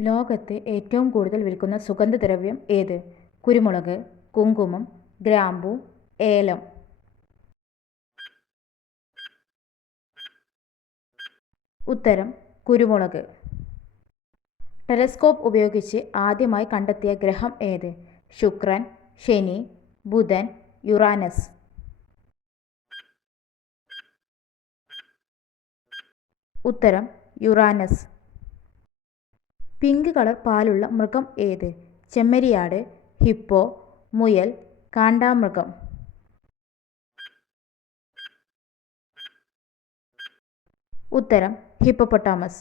ലോകത്ത് ഏറ്റവും കൂടുതൽ വിൽക്കുന്ന സുഗന്ധദ്രവ്യം ഏത്? കുരുമുളക് കുങ്കുമം ഗ്രാമ്പു ഏലം. ഉത്തരം കുരുമുളക്. ടെലസ്കോപ്പ് ഉപയോഗിച്ച് ആദ്യമായി കണ്ടെത്തിയ ഗ്രഹം ഏത്? ശുക്രൻ ശനി ബുധൻ യുറാനസ്. ഉത്തരം യുറാനസ്. പിങ്ക് കളർ പാലുള്ള മൃഗം ഏത്? ചെമ്മരിയാട് ഹിപ്പോ മുയൽ കാണ്ടാമൃഗം. ഉത്തരം ഹിപ്പപ്പൊട്ടാമസ്.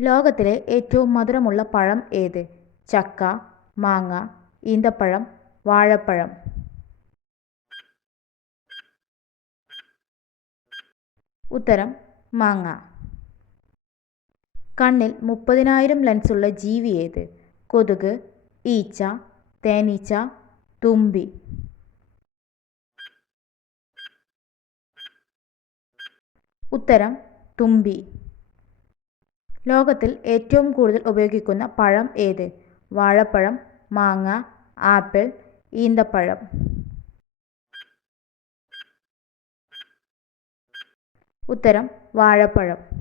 ലോകത്തിലെ ഏറ്റവും മധുരമുള്ള പഴം ഏത്? ചക്ക മാങ്ങ ഈന്തപ്പഴം വാഴപ്പഴം. ഉത്തരം മാങ്ങ. കണ്ണിൽ മുപ്പതിനായിരം ലെൻസുള്ള ജീവി ഏത്? കൊതുക് ഈച്ച തേനീച്ച തുമ്പി. ഉത്തരം തുമ്പി. ലോകത്തിൽ ഏറ്റവും കൂടുതൽ ഉപയോഗിക്കുന്ന പഴം ഏത്? വാഴപ്പഴം മാങ്ങ ആപ്പിൾ ഈന്തപ്പഴം. ഉത്തരം വാഴപ്പഴം.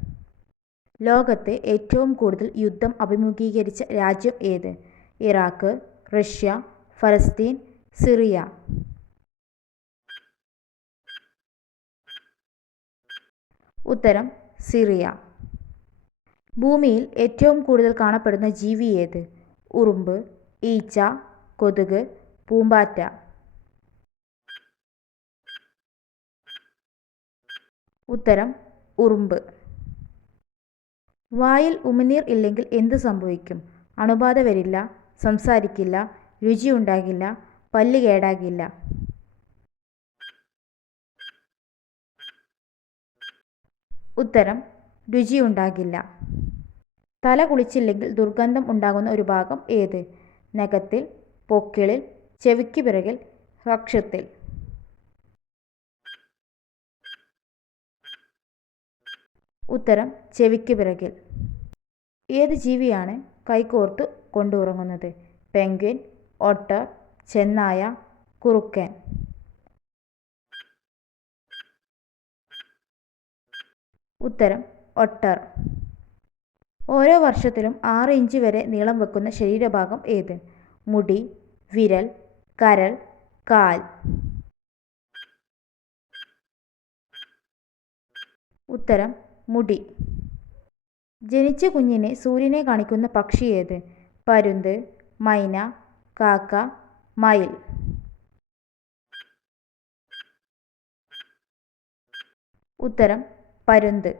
ലോകത്തെ ഏറ്റവും കൂടുതൽ യുദ്ധം അഭിമുഖീകരിച്ച രാജ്യം ഏത്? ഇറാഖ് റഷ്യ ഫലസ്തീൻ സിറിയ. ഉത്തരം സിറിയ. ഭൂമിയിൽ ഏറ്റവും കൂടുതൽ കാണപ്പെടുന്ന ജീവി ഏത്? ഉറുമ്പ് ഈച്ച കൊതുക് പൂമ്പാറ്റ. ഉത്തരം ഉറുമ്പ്. വായിൽ ഉമിനീർ ഇല്ലെങ്കിൽ എന്ത് സംഭവിക്കും? അണുബാധ വരില്ല സംസാരിക്കില്ല രുചിയുണ്ടാകില്ല പല്ല് കേടാകില്ല. ഉത്തരം രുചിയുണ്ടാകില്ല. തല കുളിച്ചില്ലെങ്കിൽ ദുർഗന്ധം ഉണ്ടാകുന്ന ഒരു ഭാഗം ഏത്? നഖത്തിൽ പൊക്കിളിൽ ചെവിക്ക് പിറകിൽ വക്ഷത്തിൽ ഉത്തരം ചെവിക്ക് പിറകിൽ. ഏത് ജീവിയാണ് കൈകോർത്ത് കൊണ്ടുറങ്ങുന്നത്? പെൻഗ്വിൻ ഒട്ടർ ചെന്നായ കുറുക്കൻ. ഉത്തരം ഒട്ടർ. ഓരോ വർഷത്തിലും ആറ് ഇഞ്ച് വരെ നീളം വെക്കുന്ന ശരീരഭാഗം ഏത്? മുടി വിരൽ കരൾ കാൽ. ഉത്തരം മുടി. ജനിച്ച കുഞ്ഞിനെ സൂര്യനെ കാണിക്കുന്ന പക്ഷി ഏത്? പരുന്ത് മൈന കാക്ക മയിൽ. ഉത്തരം പരുന്ത്.